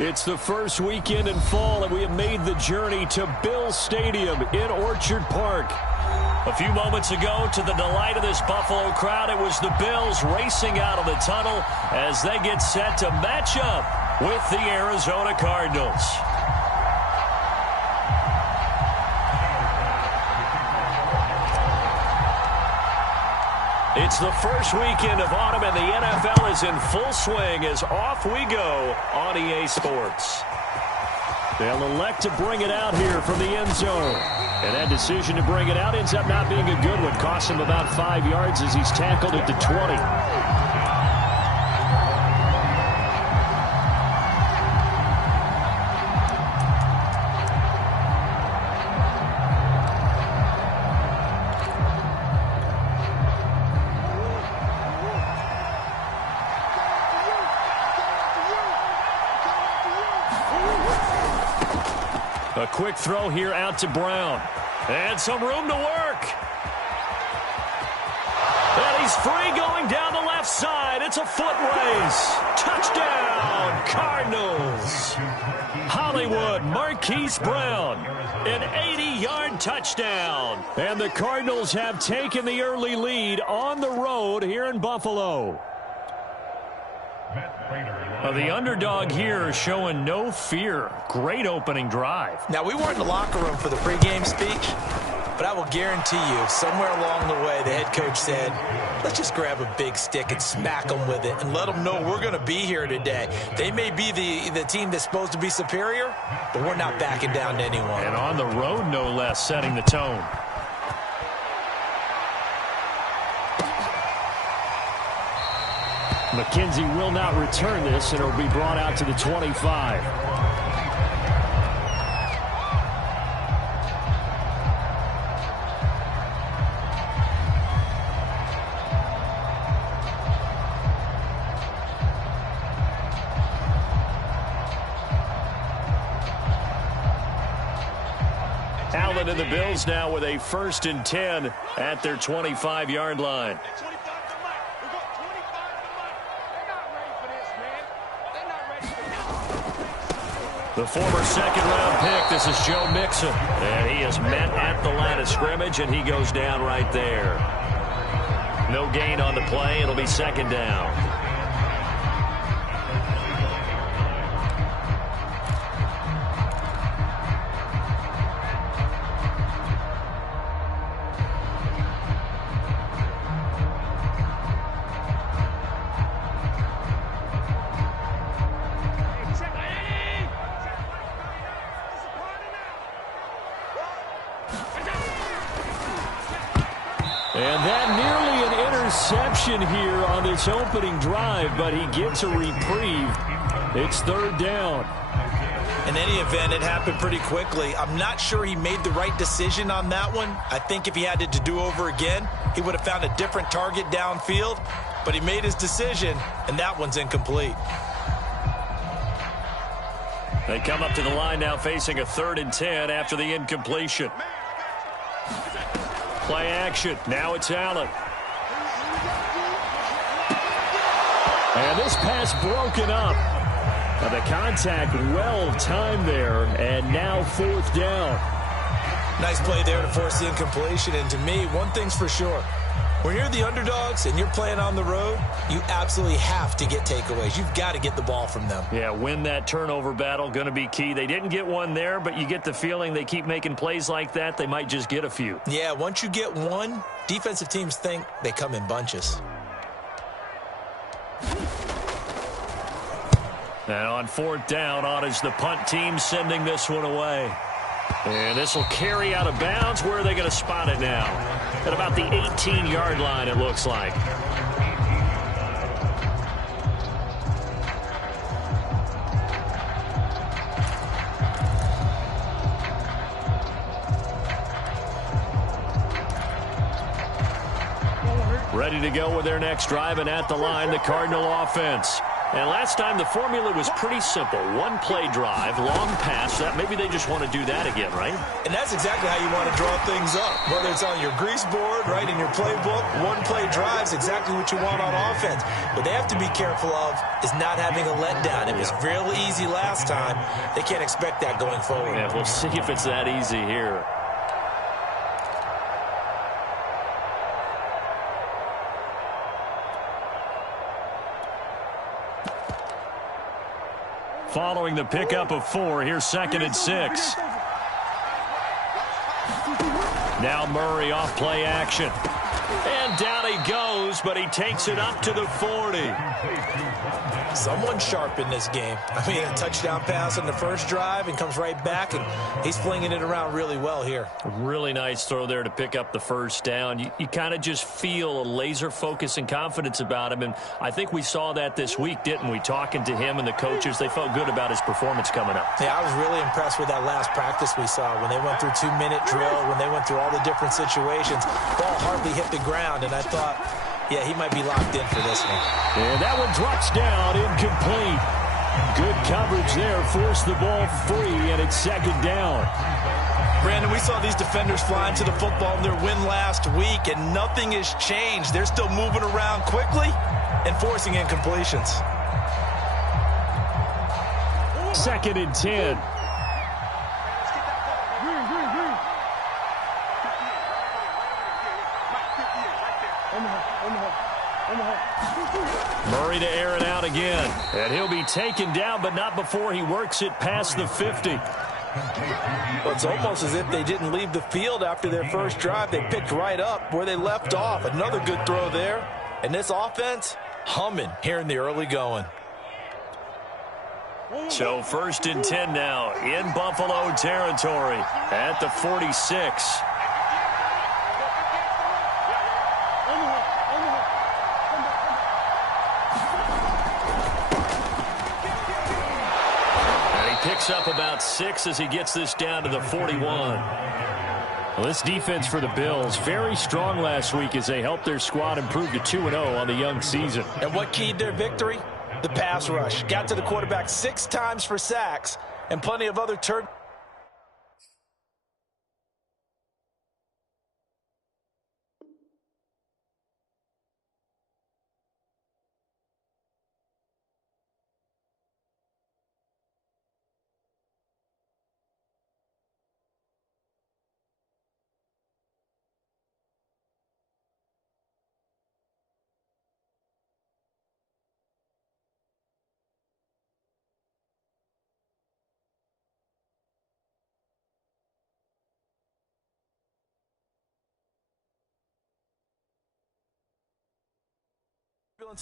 It's the first weekend in fall, and we have made the journey to Bill Stadium in Orchard Park. A few moments ago, to the delight of this Buffalo crowd, it was the Bills racing out of the tunnel as they get set to match up with the Arizona Cardinals. It's the first weekend of autumn, and the NFL is in full swing as off we go on EA Sports. They'll elect to bring it out here from the end zone. And that decision to bring it out ends up not being a good one. Costs him about 5 yards as he's tackled at the 20. A quick throw here out to Brown. And some room to work. And he's free going down the left side. It's a foot race. Touchdown, Cardinals. Hollywood Marquise Brown. An 80-yard touchdown. And the Cardinals have taken the early lead on the road here in Buffalo. The underdog here showing no fear. Great opening drive. Now, we weren't in the locker room for the pregame speech, but I will guarantee you, somewhere along the way, the head coach said, let's just grab a big stick and smack them with it and let them know we're going to be here today. They may be the team that's supposed to be superior, but we're not backing down to anyone. And on the road, no less, setting the tone. McKenzie will not return this, and it will be brought out to the 25. Allen and the Bills now with a 1st and 10 at their 25-yard line. The former second-round pick, this is Joe Mixon. And he is met at the line of scrimmage, and he goes down right there. No gain on the play. It'll be 2nd down. And that nearly an interception here on this opening drive, but he gets a reprieve. It's 3rd down. In any event, it happened pretty quickly. I'm not sure he made the right decision on that one. I think if he had to do over again, he would have found a different target downfield, but he made his decision, and that one's incomplete. They come up to the line now facing a 3rd and 10 after the incompletion. Play action. Now it's Allen. And this pass broken up. The contact well timed there, and now 4th down. Nice play there to force the incompletion. And to me, one thing's for sure. When you're the underdogs and you're playing on the road, you absolutely have to get takeaways. You've got to get the ball from them. Yeah, win that turnover battle, going to be key. They didn't get one there, but you get the feeling they keep making plays like that, they might just get a few. Yeah, once you get one, defensive teams think they come in bunches. And on 4th down, on is the punt team sending this one away. And this will carry out of bounds. Where are they going to spot it now? At about the 18-yard line, it looks like. Ready to go with their next drive, and at the line, the Cardinal offense. And last time the formula was pretty simple. One play drive, long pass. That maybe they just want to do that again, right? And that's exactly how you want to draw things up. Whether it's on your grease board, right, in your playbook, one play drive is exactly what you want on offense. What they have to be careful of is not having a letdown. It was real easy last time. They can't expect that going forward. Yeah, we'll see if it's that easy here. Following the pickup of 4, here's 2nd and 6. Now Murray off play action. And down he goes, but he takes it up to the 40. Someone sharp in this game. I mean, a touchdown pass on the first drive and comes right back, and he's flinging it around really well here. Really nice throw there to pick up the first down. You kind of just feel a laser focus and confidence about him, and I think we saw that this week, didn't we? Talking to him and the coaches, they felt good about his performance coming up. Yeah, I was really impressed with that last practice we saw when they went through 2-minute drill, when they went through all the different situations. Ball hardly hit the ground, and I thought, yeah, he might be locked in for this one. And that one drops down, incomplete. Good coverage there, forced the ball free, and it's 2nd down. Brandon, we saw these defenders flying to the football in their win last week, and nothing has changed. They're still moving around quickly and forcing incompletions. 2nd and 10. Murray to air it out again. And he'll be taken down, but not before he works it past the 50. Well, it's almost as if they didn't leave the field after their first drive. They picked right up where they left off. Another good throw there. And this offense, humming here in the early going. So 1st and 10 now in Buffalo territory at the 46. Picks up about 6 as he gets this down to the 41. Well, this defense for the Bills, very strong last week as they helped their squad improve to 2-0 on the young season. And what keyed their victory? The pass rush. Got to the quarterback 6 times for sacks and plenty of other turbulence.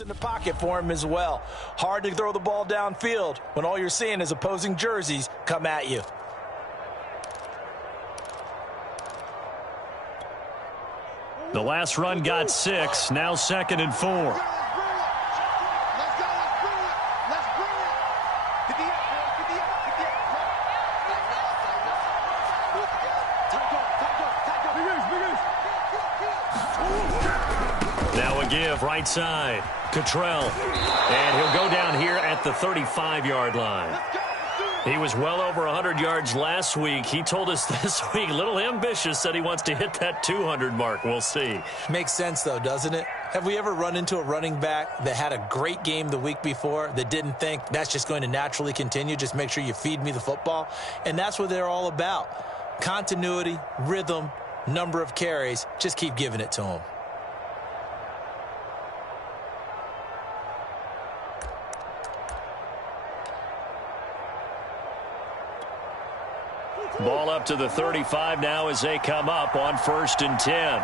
In the pocket for him as well. Hard to throw the ball downfield when all you're seeing is opposing jerseys come at you. The last run got 6. Now 2nd and 4. Now a give right side. Cottrell. And he'll go down here at the 35-yard line. He was well over 100 yards last week. He told us this week, a little ambitious, said he wants to hit that 200 mark. We'll see. Makes sense, though, doesn't it? Have we ever run into a running back that had a great game the week before that didn't think that's just going to naturally continue? Just make sure you feed me the football. And that's what they're all about. Continuity, rhythm, number of carries. Just keep giving it to them. Ball up to the 35 now as they come up on 1st and 10.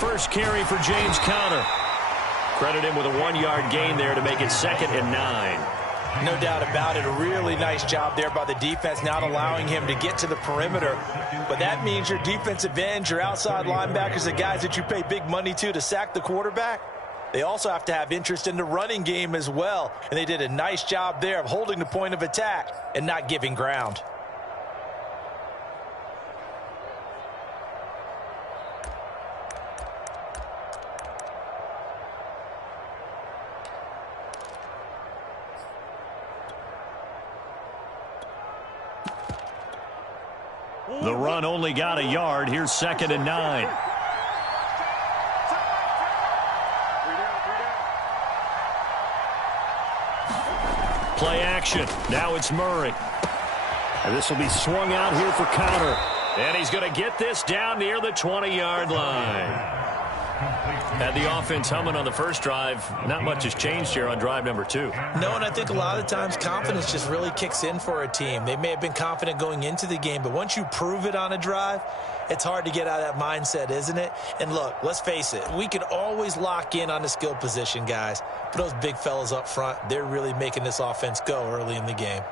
First carry for James Conner. Credit him with a 1-yard gain there to make it 2nd and 9. No doubt about it. A really nice job there by the defense, not allowing him to get to the perimeter. But that means your defensive ends, your outside linebackers, the guys that you pay big money to sack the quarterback, they also have to have interest in the running game as well. And they did a nice job there of holding the point of attack and not giving ground. The run only got a yard. Here's 2nd and 9. Play action. Now it's Murray. And this will be swung out here for counter. And he's going to get this down near the 20-yard line. Had the offense humming on the first drive. Not much has changed here on drive number 2. No, and I think a lot of times confidence just really kicks in for a team. They may have been confident going into the game, but once you prove it on a drive, it's hard to get out of that mindset, isn't it? And look, let's face it, we can always lock in on the skill position, guys. But those big fellas up front, they're really making this offense go early in the game.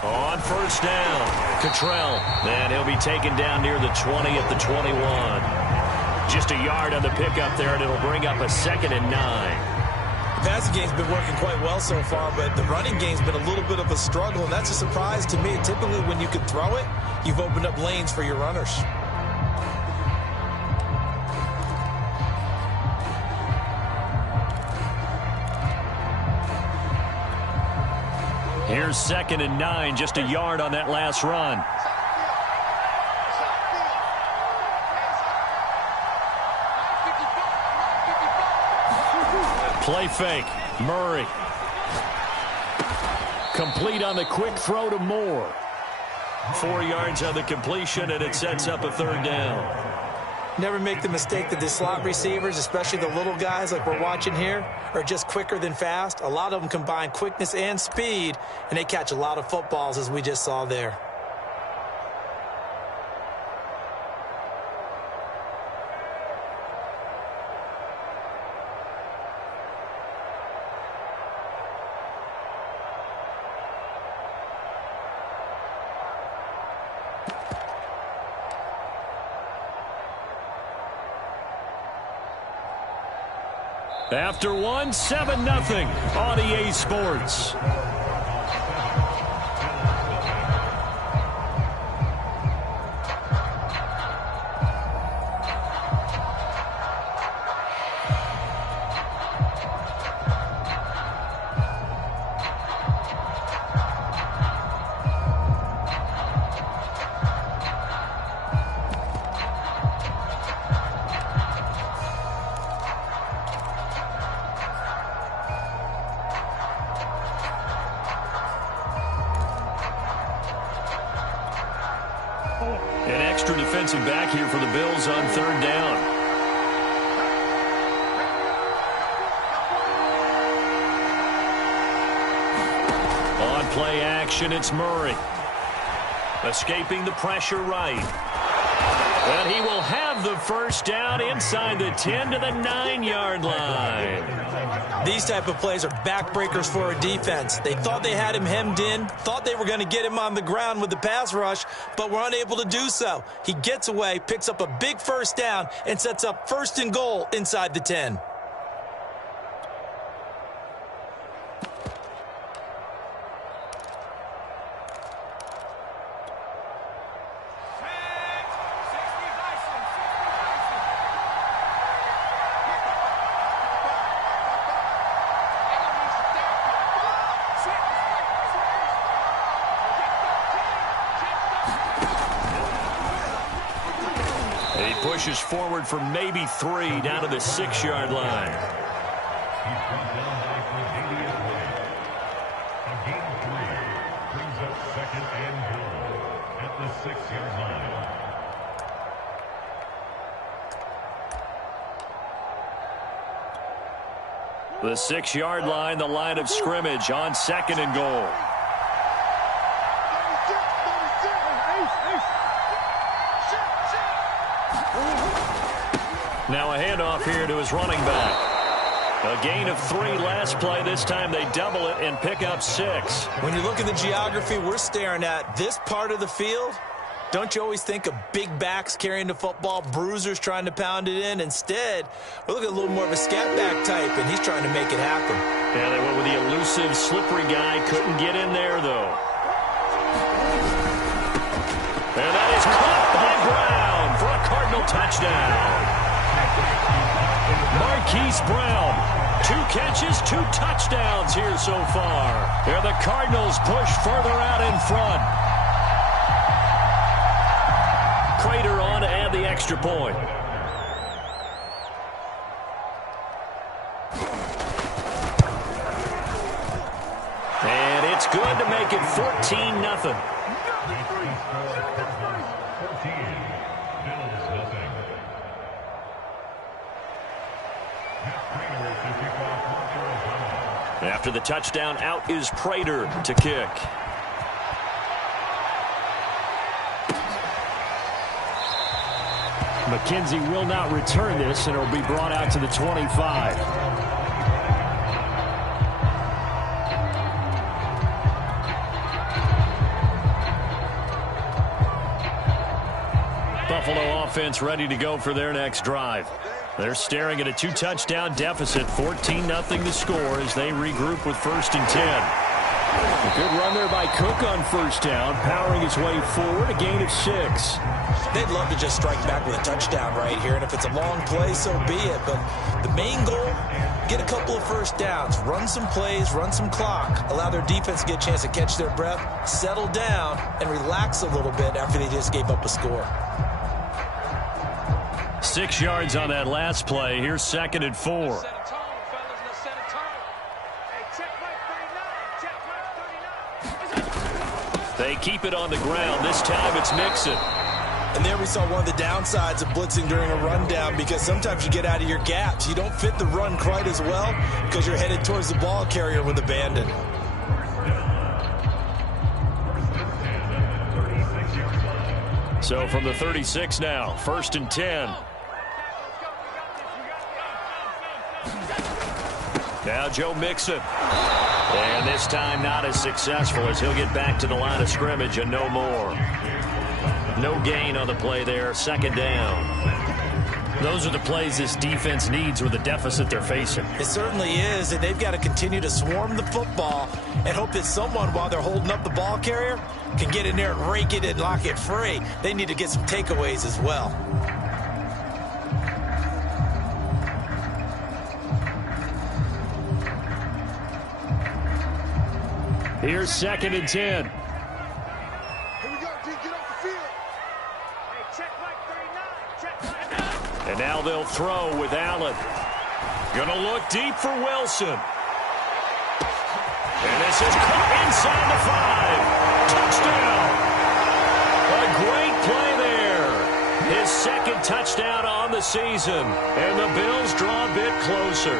On first down, Cottrell. And he'll be taken down near the 20 at the 21. Just a yard on the pickup there, and it'll bring up a 2nd and 9. The passing game's been working quite well so far, but the running game's been a little bit of a struggle, and that's a surprise to me. Typically, when you can throw it, you've opened up lanes for your runners. Here's 2nd and 9, just a yard on that last run. Play fake. Murray. Complete on the quick throw to Moore. 4 yards on the completion, and it sets up a 3rd down. Never make the mistake that the slot receivers, especially the little guys like we're watching here, are just quicker than fast. A lot of them combine quickness and speed, and they catch a lot of footballs, as we just saw there. After one, 7-0 on EA Sports. An extra defensive back here for the Bills on 3rd down. On play action, it's Murray. Escaping the pressure right. And he will have the first down inside the 10 to the 9-yard line. These type of plays are backbreakers for a defense. They thought they had him hemmed in, thought they were going to get him on the ground with the pass rush, but were unable to do so. He gets away, picks up a big first down, and sets up 1st and goal inside the 10. He pushes forward for maybe 3 down to the 6-yard line. Gain 3 brings up 2nd and goal at the 6-yard line. The 6-yard line, the line of scrimmage on 2nd and goal. Now a handoff here to his running back. A gain of 3 last play. This time they double it and pick up 6. When you look at the geography we're staring at, this part of the field, Don't you always think of big backs carrying the football, bruisers trying to pound it in? Instead, we're looking at a little more of a scat back type, and he's trying to make it happen. Yeah, they went with the elusive, slippery guy. Couldn't get in there, though. And that is caught by Brown for a Cardinal touchdown. Marquise Brown, 2 catches, 2 touchdowns here so far. And the Cardinals push further out in front. Prater on to add the extra point. And it's good to make it 14-0. After the touchdown, out is Prater to kick. McKenzie will not return this, and it will be brought out to the 25. Buffalo offense ready to go for their next drive. They're staring at a 2-touchdown deficit, 14-0 to score as they regroup with 1st and 10. A good run there by Cook on 1st down, powering his way forward, a gain of 6. They'd love to just strike back with a touchdown right here, and if it's a long play, so be it. But the main goal, get a couple of 1st downs, run some plays, run some clock, allow their defense to get a chance to catch their breath, settle down, and relax a little bit after they just gave up a score. 6 yards on that last play. Here's 2nd and 4. They keep it on the ground. This time it's Mixon. And there we saw one of the downsides of blitzing during a rundown, because sometimes you get out of your gaps. You don't fit the run quite as well because you're headed towards the ball carrier with abandon. So from the 36 now, 1st and 10. Now Joe Mixon. And this time not as successful as he'll get back to the line of scrimmage and no more. No gain on the play there, 2nd down. Those are the plays this defense needs with the deficit they're facing. It certainly is, and they've got to continue to swarm the football and hope that someone, while they're holding up the ball carrier, can get in there and rake it and lock it free. They need to get some takeaways as well. Here's 2nd and 10. Here we go, D. Get off the field. Hey, check right 39. Check right. And now they'll throw with Allen. Gonna look deep for Wilson. And this is caught inside the 5. Touchdown. A great play there. His 2nd touchdown on the season. And the Bills draw a bit closer.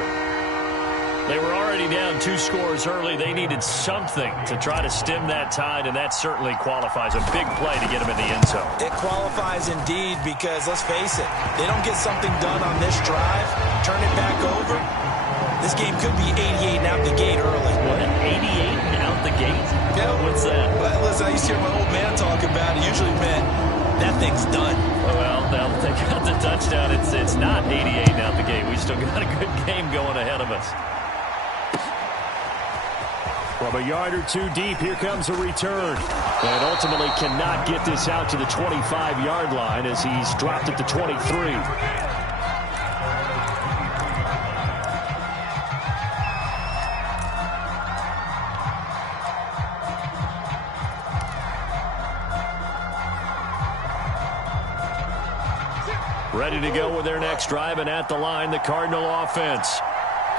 They were already down 2 scores early. They needed something to try to stem that tide, and that certainly qualifies. A big play to get them in the end zone. It qualifies indeed, because let's face it, they don't get something done on this drive, turn it back over, this game could be 88 and out the gate early. What, 88 and out the gate? Yeah. What's that? Well, listen, I used to hear my old man talk about it. Usually meant that thing's done. Well, now that they got the touchdown, it's not 88 and out the gate. We still got a good game going ahead of us. From a yard or 2 deep, here comes a return. And ultimately cannot get this out to the 25-yard line as he's dropped at the 23. Ready to go with their next drive, and at the line, the Cardinal offense.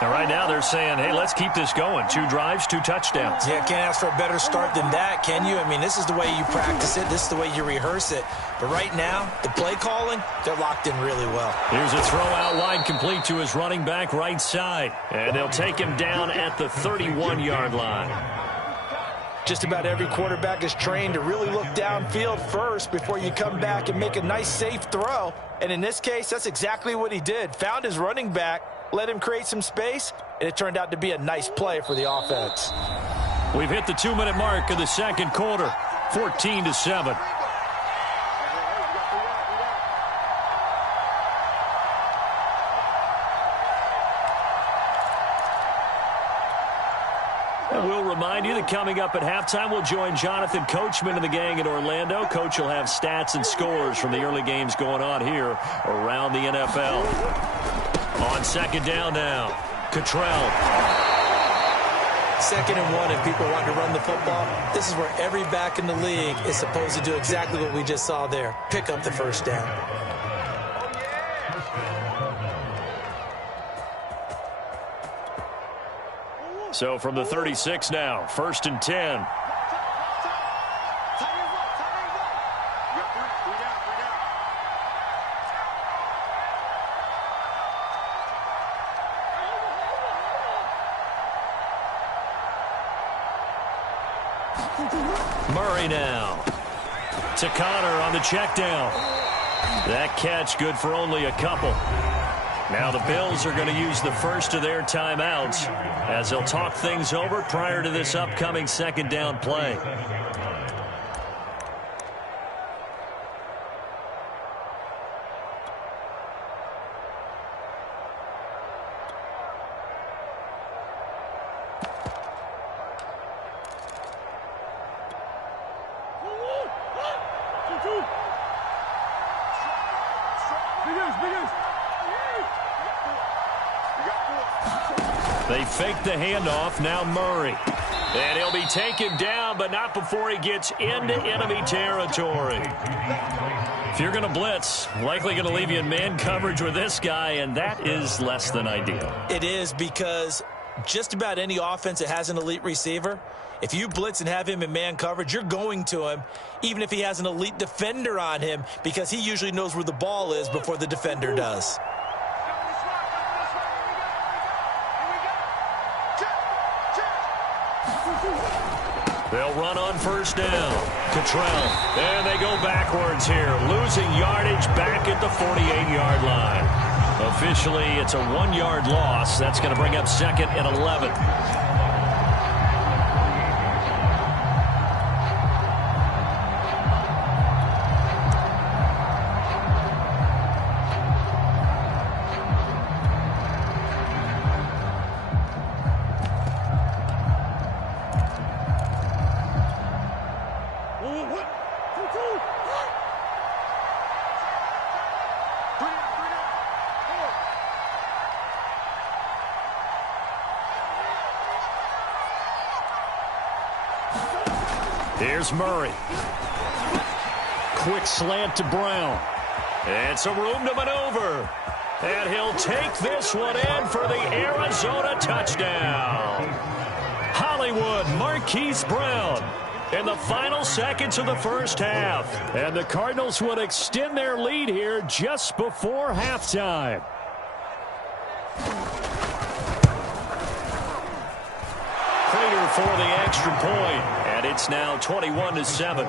And right now they're saying, hey, let's keep this going. 2 drives, 2 touchdowns. Yeah, can't ask for a better start than that, can you? I mean, this is the way you practice it. This is the way you rehearse it. But right now, the play calling, they're locked in really well. Here's a throw out wide, complete to his running back right side. And they'll take him down at the 31-yard line. Just about every quarterback is trained to really look downfield first before you come back and make a nice, safe throw. And in this case, that's exactly what he did. Found his running back, let him create some space, and it turned out to be a nice play for the offense. We've hit the 2-minute mark of the 2nd quarter, 14-7. And coming up at halftime, we'll join Jonathan Coachman and the gang in Orlando. Coach will have stats and scores from the early games going on here around the NFL. On second down now, Cottrell. 2nd and 1, if people want to run the football, this is where every back in the league is supposed to do exactly what we just saw there. Pick up the first down. So from the 36 now, 1st and 10. Murray now to Connor on the check down. That catch good for only a couple. Now the Bills are going to use the first of their timeouts as they'll talk things over prior to this upcoming second down play. They fake the handoff, now Murray. And he'll be taken down, but not before he gets into enemy territory. If you're going to blitz, likely going to leave you in man coverage with this guy, and that is less than ideal. It is, because just about any offense that has an elite receiver, if you blitz and have him in man coverage, you're going to him, even if he has an elite defender on him, because he usually knows where the ball is before the defender does. They'll run on first down. Cottrell. And they go backwards here, losing yardage back at the 48-yard line. Officially, it's a 1-yard loss. That's going to bring up 2nd and 11. Here's Murray. Quick slant to Brown. And some room to maneuver. And he'll take this one in for the Arizona touchdown. Hollywood Marquise Brown in the final seconds of the first half. And the Cardinals would extend their lead here just before halftime. Prater for the extra point. And it's now 21-7.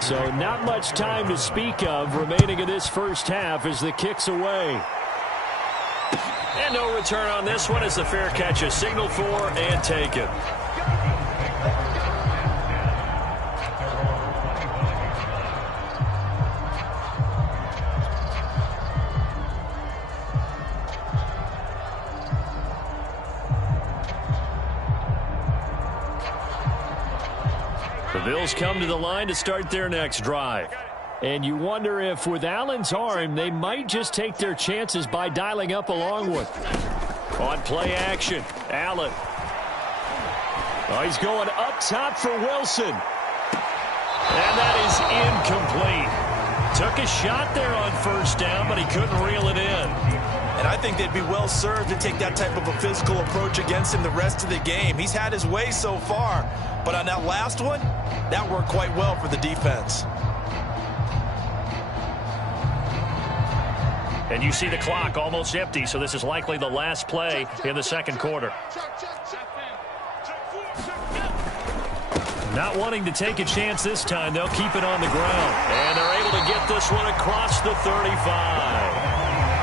So not much time to speak of remaining in this first half as the kick's away. And no return on this one as the fair catch is signaled for and taken. The Bills come to the line to start their next drive. And you wonder if with Allen's arm, they might just take their chances by dialing up a long one. On play action, Allen. Oh, he's going up top for Wilson. And that is incomplete. Took a shot there on first down, but he couldn't reel it in. And I think they'd be well served to take that type of a physical approach against him the rest of the game. He's had his way so far, but on that last one, that worked quite well for the defense. And you see the clock almost empty, so this is likely the last play in the second quarter. Not wanting to take a chance this time, they'll keep it on the ground. And they're able to get this one across the 35.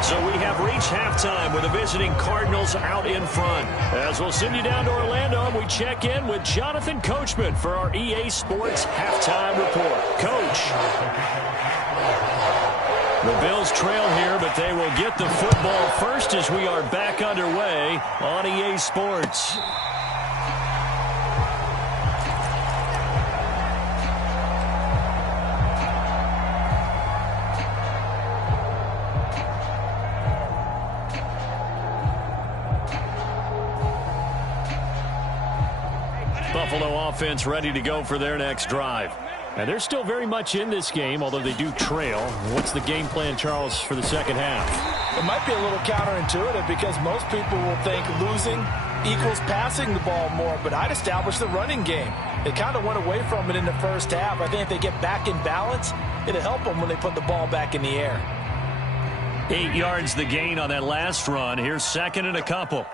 So we have reached halftime with the visiting Cardinals out in front. As we'll send you down to Orlando, and we check in with Jonathan Coachman for our EA Sports Halftime Report. Coach. The Bills trail here, but they will get the football first as we are back underway on EA Sports. Buffalo offense ready to go for their next drive. And they're still very much in this game, although they do trail. What's the game plan, Charles, for the second half? It might be a little counterintuitive because most people will think losing equals passing the ball more, but I'd establish the running game. They kind of went away from it in the first half. I think if they get back in balance, it'll help them when they put the ball back in the air. 8 yards the gain on that last run. Here's second and a couple.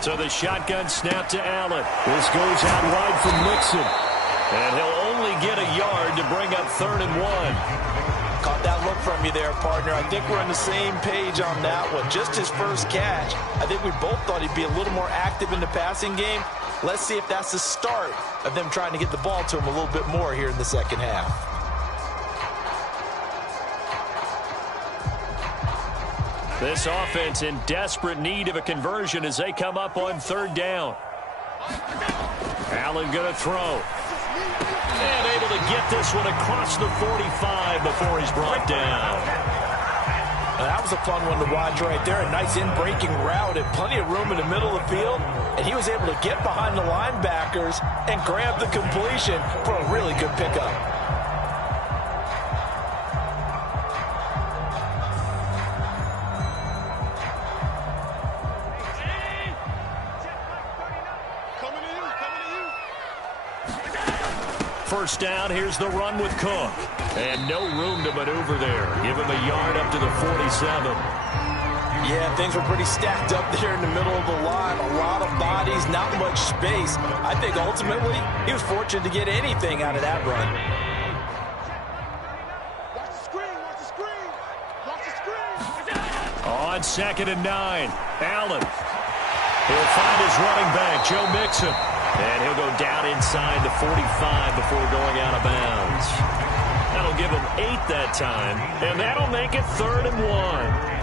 So the shotgun snap to Allen. This goes out wide from Mixon. And he'll only get a yard to bring up 3rd and 1. Caught that look from you there, partner. I think we're on the same page on that one. Just his first catch. I think we both thought he'd be a little more active in the passing game. Let's see if that's the start of them trying to get the ball to him a little bit more here in the second half. This offense in desperate need of a conversion as they come up on 3rd down. Allen going to throw. And able to get this one across the 45 before he's brought down. That was a fun one to watch right there. A nice in-breaking route and plenty of room in the middle of the field. And he was able to get behind the linebackers and grab the completion for a really good pickup. First down, here's the run with Cook. And no room to maneuver there. Give him a yard up to the 47. Yeah, things were pretty stacked up there in the middle of the line. A lot of bodies, not much space. I think ultimately he was fortunate to get anything out of that run. Watch the screen, watch the screen. Watch the screen. On 2nd and 9, Allen. He'll find his running back, Joe Mixon. And he'll go down inside the 45 before going out of bounds. That'll give him 8 that time, and that'll make it 3rd and 1.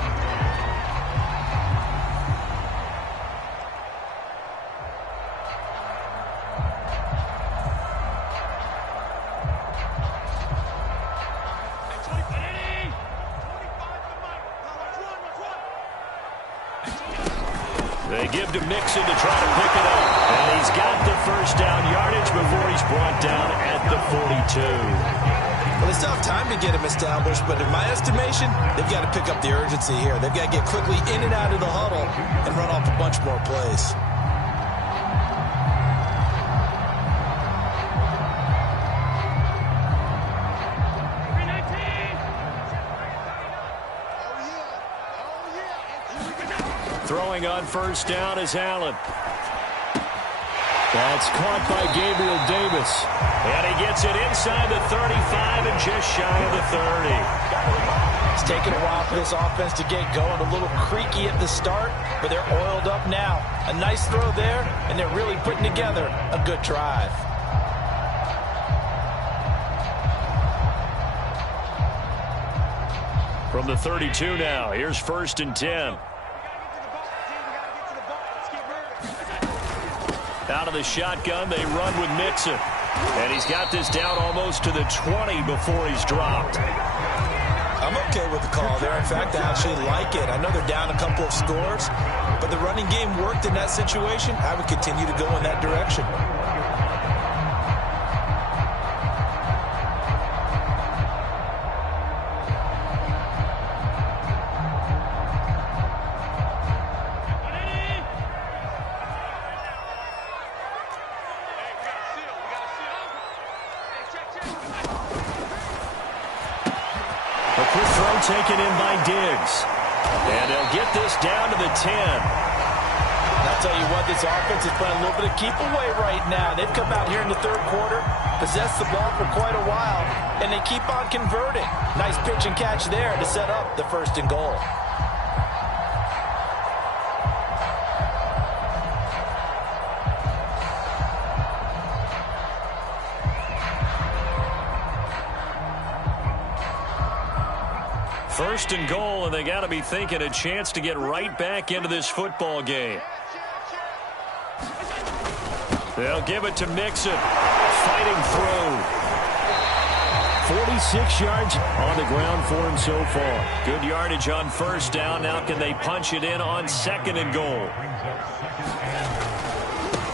They give to Mixon to try to pick it up. And he's got the first down yardage before he's brought down at the 42. Well, they still have time to get him established, but in my estimation, they've got to pick up the urgency here. They've got to get quickly in and out of the huddle and run off a bunch more plays. Throwing on first down is Allen. That's caught by Gabriel Davis. And he gets it inside the 35 and just shy of the 30. It's taken a while for this offense to get going. A little creaky at the start, but they're oiled up now. A nice throw there, and they're really putting together a good drive. From the 32 now, here's 1st and 10. Out of the shotgun, they run with Mixon. And he's got this down almost to the 20 before he's dropped. I'm okay with the call there. In fact, I actually like it. I know they're down a couple of scores, but the running game worked in that situation. I would continue to go in that direction. Taken in by Diggs. And they'll get this down to the 10. I'll tell you what, this offense is playing a little bit of keep away right now. They've come out here in the 3rd quarter, possessed the ball for quite a while, and they keep on converting. Nice pitch and catch there to set up the 1st and goal. First and goal, and they got to be thinking a chance to get right back into this football game. They'll give it to Mixon, fighting through. 46 yards on the ground for him so far. Good yardage on first down. Now can they punch it in on second and goal?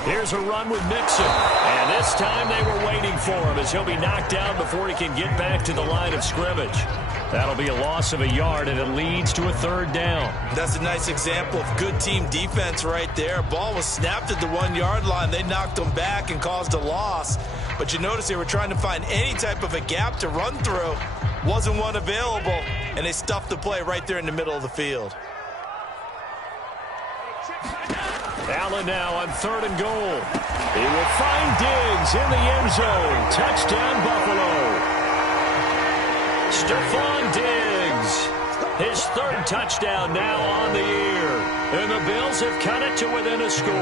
Here's a run with Mixon. And this time they were waiting for him as he'll be knocked down before he can get back to the line of scrimmage. That'll be a loss of a yard, and it leads to a third down. That's a nice example of good team defense right there. Ball was snapped at the 1 yard line. They knocked him back and caused a loss. But you notice they were trying to find any type of a gap to run through. Wasn't one available, and they stuffed the play right there in the middle of the field. Allen now on third and goal. He will find Diggs in the end zone. Touchdown, Buffalo. Stephon Diggs, his third touchdown now on the year. And the Bills have cut it to within a score.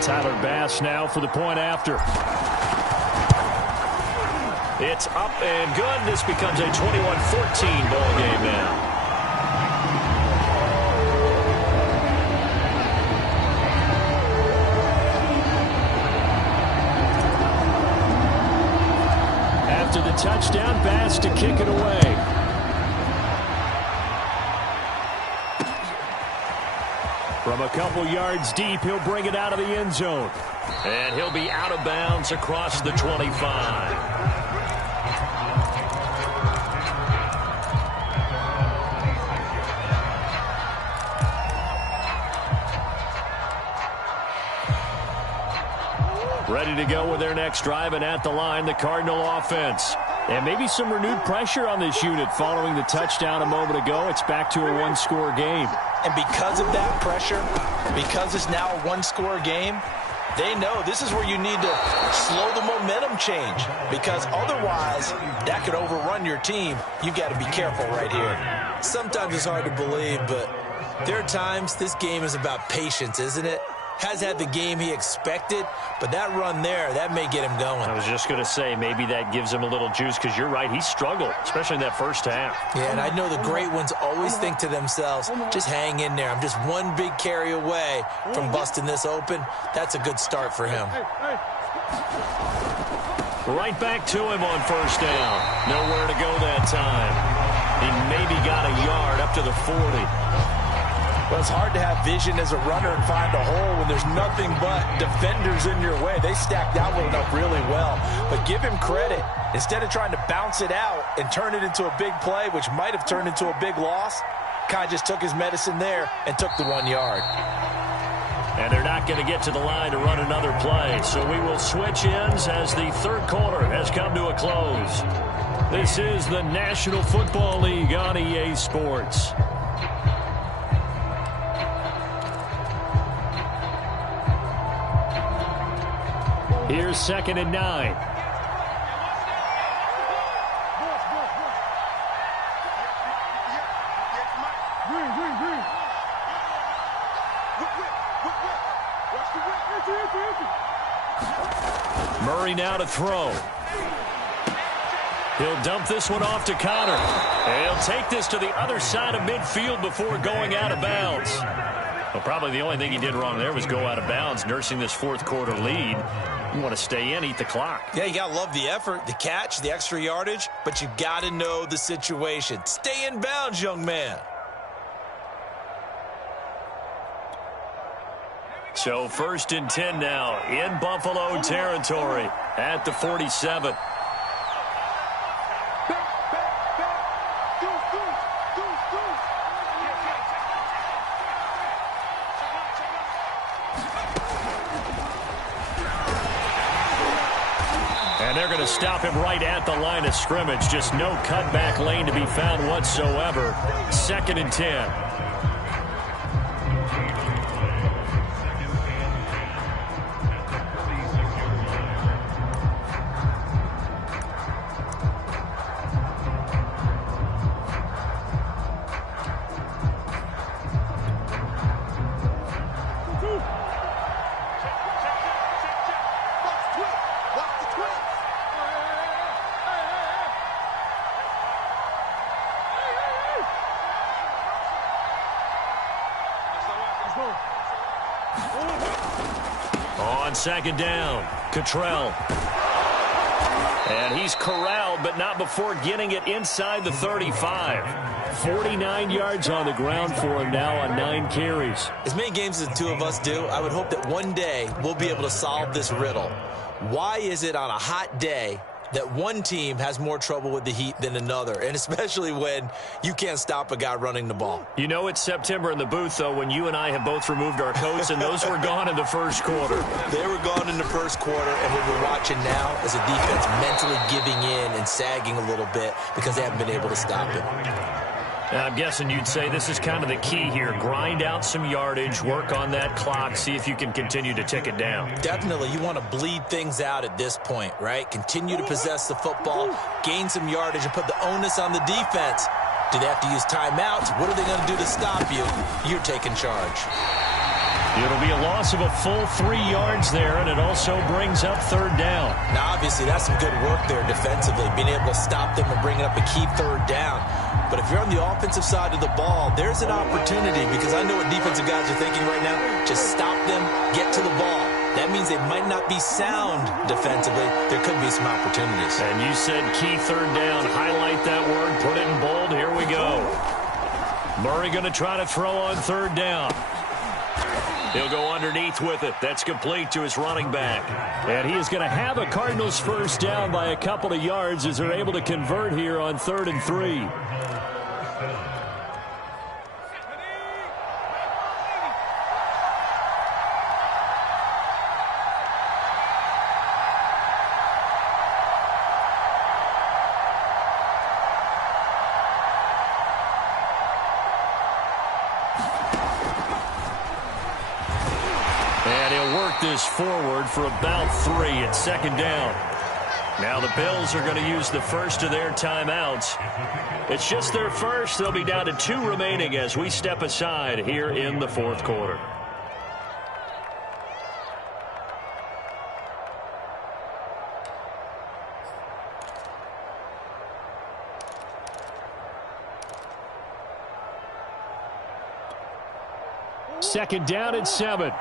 Tyler Bass now for the point after. It's up and good. This becomes a 21-14 ball game now. After the touchdown, Bass to kick it away. From a couple yards deep, he'll bring it out of the end zone. And he'll be out of bounds across the 25. Ready to go with their next drive, and at the line, the Cardinal offense. And maybe some renewed pressure on this unit following the touchdown a moment ago. It's back to a one-score game. And because of that pressure, because it's now a one-score game, they know this is where you need to slow the momentum change, because otherwise that could overrun your team. You've got to be careful right here. Sometimes it's hard to believe, but there are times this game is about patience, isn't it? Has had the game he expected, but that run there, that may get him going. I was just going to say, maybe that gives him a little juice, because you're right, he struggled, especially in that first half. Yeah, and I know the great ones always think to themselves, just hang in there. I'm just one big carry away from busting this open. That's a good start for him. Right back to him on first down. Nowhere to go that time. He maybe got a yard up to the 40. Well, it's hard to have vision as a runner and find a hole when there's nothing but defenders in your way. They stacked that one up really well. But give him credit. Instead of trying to bounce it out and turn it into a big play, which might have turned into a big loss, Kai just took his medicine there and took the 1 yard. And they're not going to get to the line to run another play. So we will switch ends as the third quarter has come to a close. This is the National Football League on EA Sports. Here's 2nd and 9. Murray now to throw. He'll dump this one off to Connor. And he'll take this to the other side of midfield before going out of bounds. Well, probably the only thing he did wrong there was go out of bounds, nursing this fourth quarter lead. You want to stay in, eat the clock. Yeah, you got to love the effort, the catch, the extra yardage, but you got to know the situation. Stay in bounds, young man. So 1st and 10 now in Buffalo territory at the 47. And they're going to stop him right at the line of scrimmage. Just no cutback lane to be found whatsoever. 2nd and 10. On second down, Cottrell. And he's corralled, but not before getting it inside the 35. 49 yards on the ground for him now on 9 carries. As many games as the two of us do, I would hope that one day we'll be able to solve this riddle. Why is it on a hot day that one team has more trouble with the heat than another, and especially when you can't stop a guy running the ball? You know it's September in the booth, though, when you and I have both removed our coats, and those were gone in the first quarter. They were gone in the first quarter, and what we're watching now is a defense mentally giving in and sagging a little bit because they haven't been able to stop it. I'm guessing you'd say this is kind of the key here. Grind out some yardage, work on that clock, see if you can continue to tick it down. Definitely. You want to bleed things out at this point, right? Continue to possess the football, gain some yardage, and put the onus on the defense. Do they have to use timeouts? What are they going to do to stop you? You're taking charge. It'll be a loss of a full 3 yards there, and it also brings up third down. Now, obviously, that's some good work there defensively, being able to stop them and bringing up a key third down. But if you're on the offensive side of the ball, there's an opportunity, because I know what defensive guys are thinking right now. Just stop them, get to the ball. That means they might not be sound defensively. There could be some opportunities. And you said key third down. Highlight that word, put it in bold. Here we go. Murray going to try to throw on third down. He'll go underneath with it. That's complete to his running back. And he is going to have a Cardinals first down by a couple of yards as they're able to convert here on 3rd and 3. This forward for about 3 at second down. Now the Bills are going to use the first of their timeouts. It's just their first. They'll be down to 2 remaining as we step aside here in the fourth quarter. Second down and 7.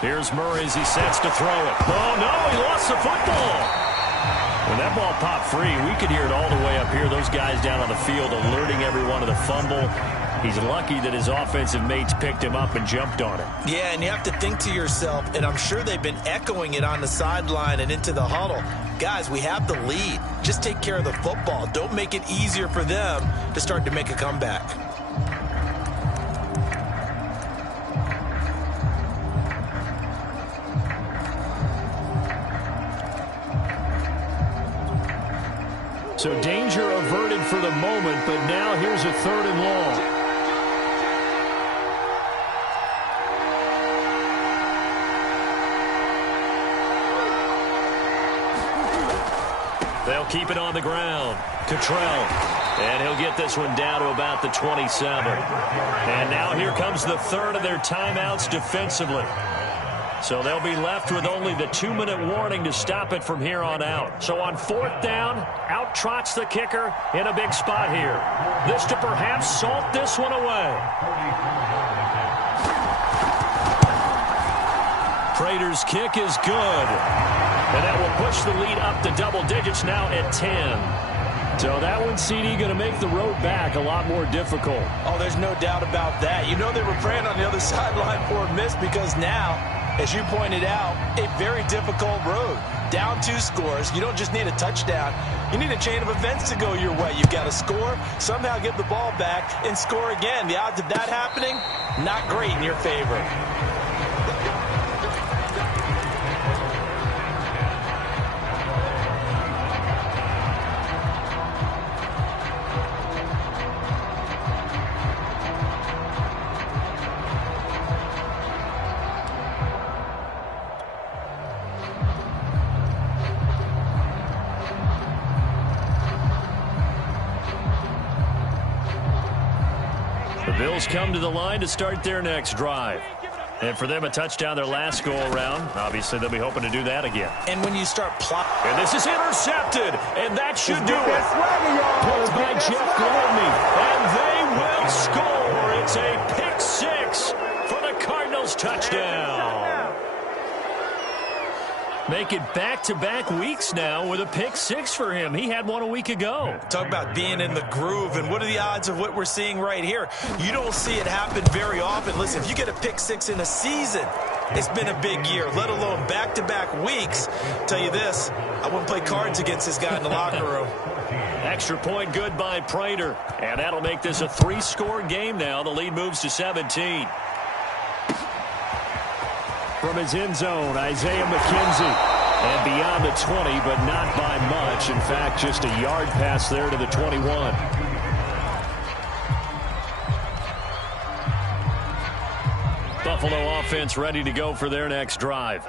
Here's Murray as he sets to throw it. Oh, no, he lost the football. When that ball popped free, we could hear it all the way up here. Those guys down on the field alerting everyone of the fumble. He's lucky that his offensive mates picked him up and jumped on it. Yeah, and you have to think to yourself, and I'm sure they've been echoing it on the sideline and into the huddle. Guys, we have the lead. Just take care of the football. Don't make it easier for them to start to make a comeback. So danger averted for the moment, but now here's a 3rd and long. They'll keep it on the ground. Cottrell. And he'll get this one down to about the 27. And now here comes the 3rd of their timeouts defensively. So they'll be left with only the 2-minute warning to stop it from here on out. So on 4th down, out trots the kicker in a big spot here. This to perhaps salt this one away. Prater's kick is good. And that will push the lead up to double digits now at 10. So that one, CD, going to make the road back a lot more difficult. Oh, there's no doubt about that. You know they were praying on the other sideline for a miss, because now, as you pointed out, a very difficult road. Down 2 scores. You don't just need a touchdown. You need a chain of events to go your way. You've got to score, somehow get the ball back, and score again. The odds of that happening, not great in your favor. The Bills come to the line to start their next drive. And for them, a touchdown their last go-around. Obviously, they'll be hoping to do that again. And when you start plotting... And this is intercepted, and that should do it. Pulled by Jeff Gladney, and they will score. It's a pick six for the Cardinals touchdown. Make it back-to-back weeks now with a pick six for him. He had one a week ago. Talk about being in the groove, and what are the odds of what we're seeing right here? You don't see it happen very often. Listen, if you get a pick six in a season, it's been a big year, let alone back-to-back weeks. Tell you this, I wouldn't play cards against this guy in the locker room. Extra point good by Prater, and that'll make this a three-score game now. The lead moves to 17. From his end zone, Isaiah McKenzie. And beyond the 20, but not by much. In fact, just a yard pass there to the 21. Buffalo offense ready to go for their next drive.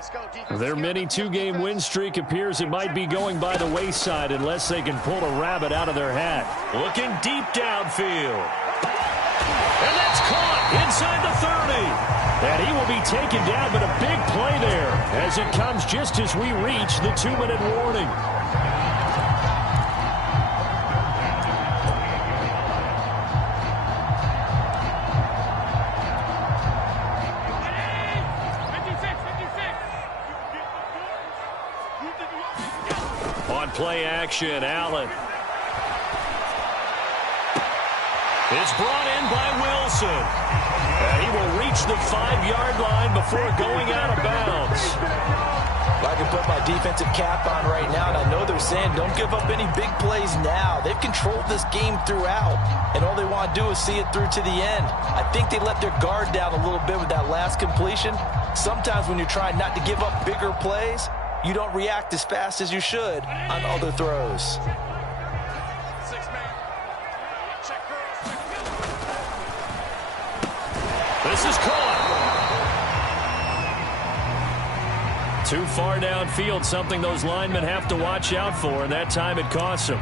Their mini two-game win streak appears it might be going by the wayside unless they can pull a rabbit out of their hat. Looking deep downfield. And that's caught inside the 30. And he will be taken down, but a big play there as it comes just as we reach the 2-minute warning. On play action, Allen. It's brought in by Wilson. And he will reach the 5-yard line before going out of bounds. I can put my defensive cap on right now, and I know they're saying don't give up any big plays now. They've controlled this game throughout, and all they want to do is see it through to the end. I think they let their guard down a little bit with that last completion. Sometimes when you're trying not to give up bigger plays, you don't react as fast as you should on other throws. This is caught. Too far downfield, something those linemen have to watch out for, and that time it costs them.